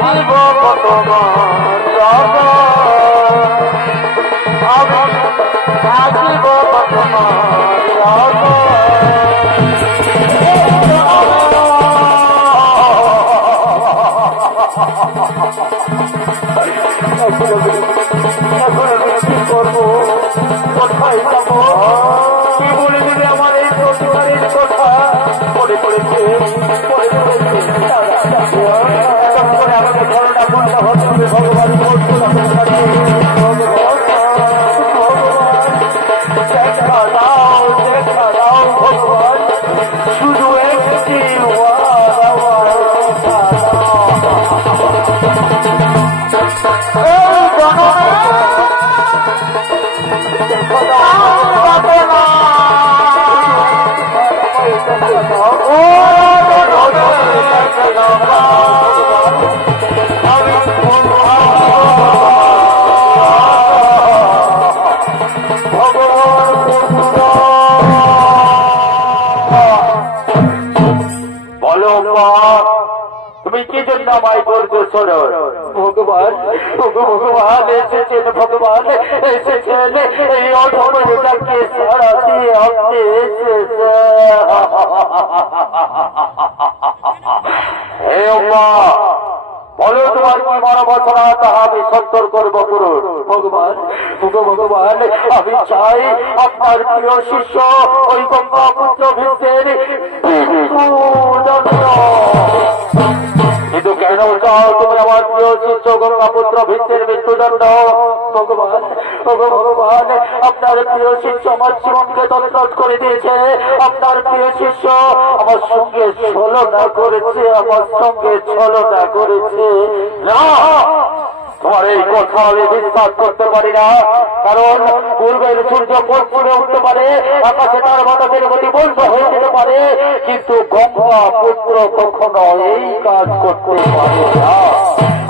থাকিব তোমার জগৎ আমি থাকিব তোমার জগৎ করবো কোথায় যাবো কি বলে দিবে আমার এই প্রতিবারের কথা মনে পড়েছে আমাকে ঘরটা করতে হবে ভগবান দেখা দাও ভগবান শুধু একটি তুমি কি জন্য আমায় করছো ভগবান ভগবান এসেছেন ভগবান এসেছেন এই অধমটাকে সারা দিয়ে আপনি এসেছেন হে মা বলো তোমার কি মানবতা তাহা আমি সত্তর করবো করুন ভগবান ভগবান আমি চাই আপনার প্রিয় শিষ্য ওই গঙ্গা পুত্র ভীষ্মের কিন্তু কেন চাও তুমি আমার প্রিয় শিষ্য গঙ্গা পুত্র ভীষ্মের মৃত্যুদণ্ড ভগবান ভগবান আপনার প্রিয় শিষ্য আমার জীবনকে তলতট করে দিয়েছে আপনার প্রিয় শিষ্য আমার সঙ্গে ছলনা করেছে আমার সঙ্গে ছলনা করেছে না তোমার এই কথা আমি বিশ্বাস করতে পারি না কারণ পূর্বের সূর্য পশ্চিমে উঠতে পারে আকাশে তার বাতাসের গতি বন্ধ হয়ে যেতে পারে কিন্তু গঙ্গা পুত্র কখনো এই কাজ করতে পারে না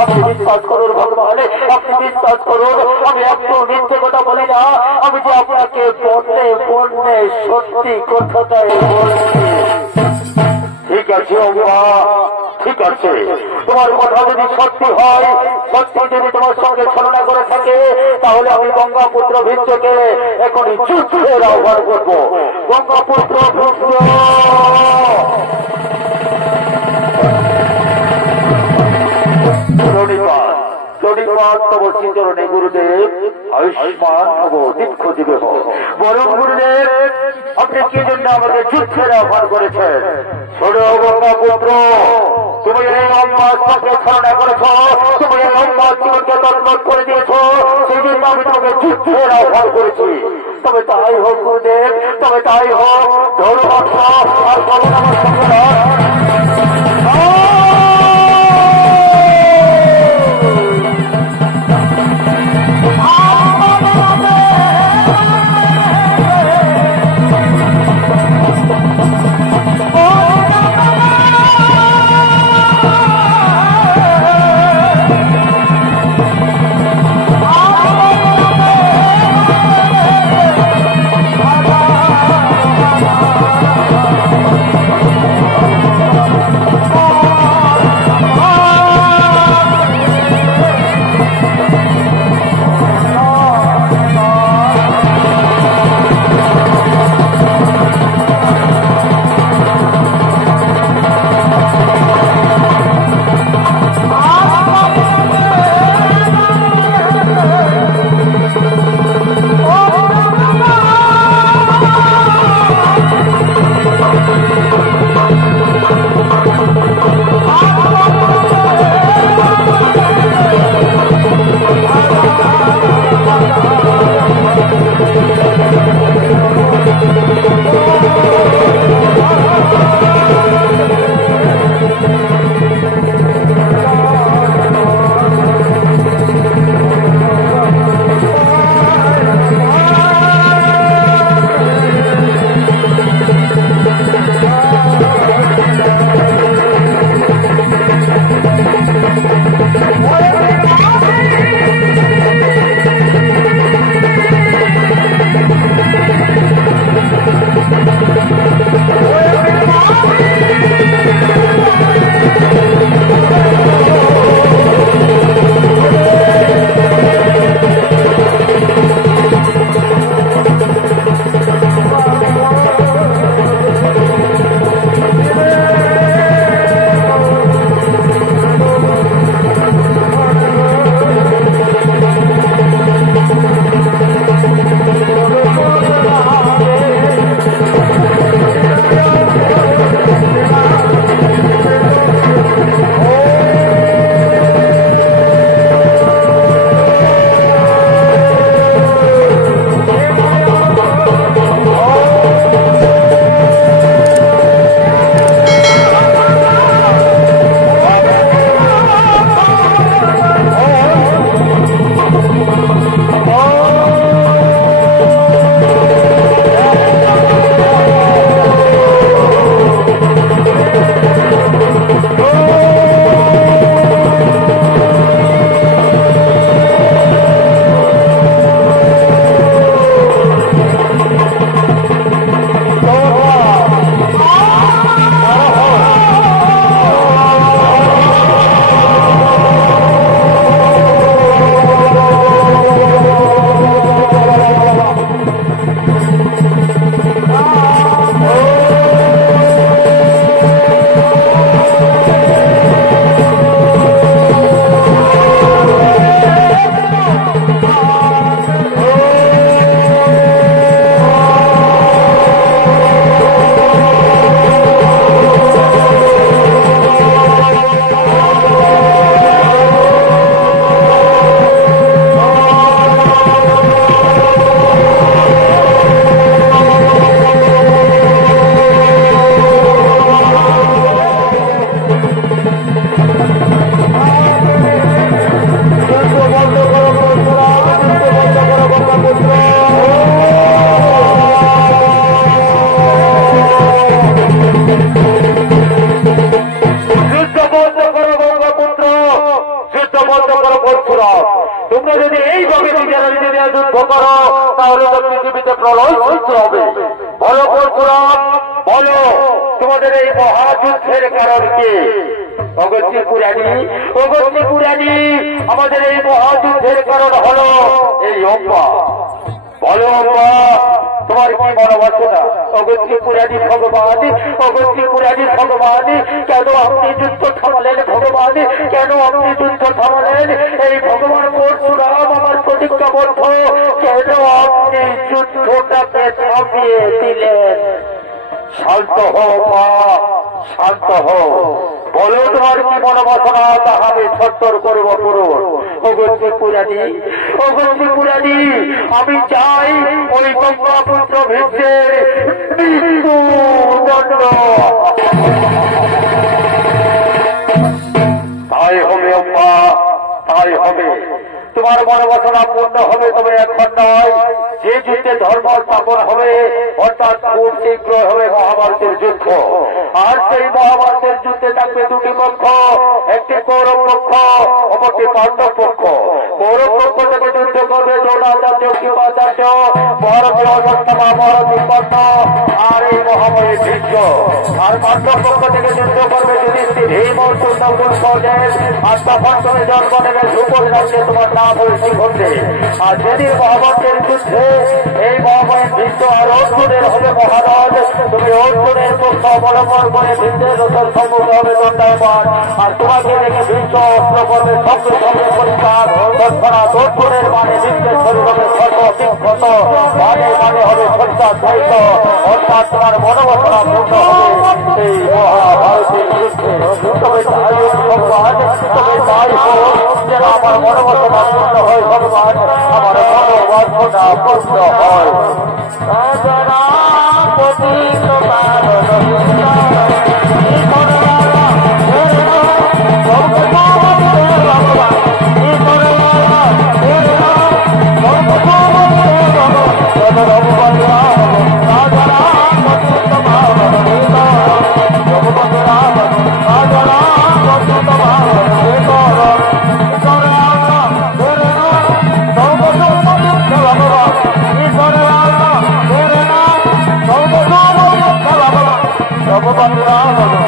আপনি বিশ্বাস করুন ভগবান আপনি বিশ্বাস করুন আমি একটু মিথ্যে কথা বলি না আমি যে আপনাকে পড়লে পড়লে সত্যি কথাটাই বলছি ঠিক আছে ঠিক আছে তোমার কথা যদি সত্যি হয় সত্যি যদি তোমার সঙ্গে ছলনা করে থাকে তাহলে আমি গঙ্গা পুত্র ভীষ্মকে এখনই যুদ্ধের আহ্বান করবো গঙ্গা পুত্র ভীষ্ম চরণে গুরুদেব আয়ুষ্মান হব দীর্ঘ জীবে বরং গুরুদেব আপনি কি জন্য আমাকে যুদ্ধের আহ্বান করেছেন ছোট গঙ্গা পুত্র তুমি এই অম্বাসকে ছলনা করেছ তুমি এই অম্বাস জীবনকে তৎপর করে দিয়েছ সেই জন্য আমি তোমাকে যুদ্ধের আহ্বান করেছি তবে তাই হোক গুরুদেব তবে তাই হোক ধন্যবাদ আর বলুন আমার সঙ্গে বন্ধ করো গঙ্গাপুত্র, যুদ্ধ বন্ধ করো পরশুরাম। তোমরা যদি এইভাবে নিজেরা নিজেরা যুদ্ধ করো তাহলে তো পৃথিবীতে প্রলয় সৃষ্টি হবে। বলো পরশুরাম, বলো তোমাদের এই মহাযুদ্ধের কারণ কি? অগত্যি পুরাণী, আমাদের এই মহাযুদ্ধের কারণ হলো এই অম্বা। বলো অম্বা, তোমার কি মনোবাসনা? অগত্যি পুরাণী ভগবান, কেন আপনি যুদ্ধ থামালেন ভগবান? কেন আপনি যুদ্ধ থামালেন? এই ভগবান পরশুরাম আমার প্রতিজ্ঞাবদ্ধ, কেন আপনি যুদ্ধটাকে থামিয়ে দিলেন? শান্ত হও মা, শান্ত হও। বলো তোমার কি মনোবাসনা, তাহা আমি সত্তর করব পূরণ। অগত্যি পুরাণী, আমি চাই ওই গঙ্গাপুত্র ভীষ্মের মৃত্যুদণ্ড। তাই হবে অম্বা, তাই হবে। তোমার মনোবাসনা পূর্ণ হবে, তবে এখন নয়। যে যুদ্ধে ধর্ম স্থাপন হবে, অর্থাৎ খুব শীঘ্র হবে মহাভারতের যুদ্ধ। আর সেই মহাভারতের যুদ্ধে থাকবে দুটি পক্ষ, একটি কৌরব পক্ষ, অপরটি পাণ্ডব পক্ষ। কৌরব পক্ষ থেকে যুদ্ধ করবে দ্রোণাচার্য, কৃপাচার্য, মহারথী অশ্বত্থামা, মহারথী কর্ণ আর এই মহাময়ী ভীষ্ম। আর পাণ্ডব পক্ষ থেকে যুদ্ধ করবে যুধিষ্ঠির, ভীম, অর্জুন, নকুল, সহদেব। আর তখন তুমি জন্ম নেবে সুপর রাজ্যে, তোমার নাম হয়েছে ঘটে। আর যেদিন মহাভারতের যুদ্ধে এই মহাময়ী ভীষ্ম আর অর্জুনের হবে মহারাজ, তুমি অর্জুনের পক্ষ অবলম্বন করে ভীষ্মের রথের সম্মুখে হবে দণ্ডায়মান। আর তোমাকে দেখে ভীষ্ম অস্ত্র করবে সঙ্গে সঙ্গে পরিষ্কার। তৎক্ষণাৎ অর্জুনের মানে ভীষ্মের শরীর হবে সর্ববিক্ষত, মানে হবে সজ্জাধ্বস্ত। অর্থাৎ তোমার মনোবাসনা পূর্ণ হবে এই মহাভারতের যুদ্ধে। তবে তাই হোক ভগবান, তবে তাই হোক যেন আমার মনোবাসনা পূর্ণ হয় ভগবান, আমার মনোবাসনা পূর্ণ হয়। Baba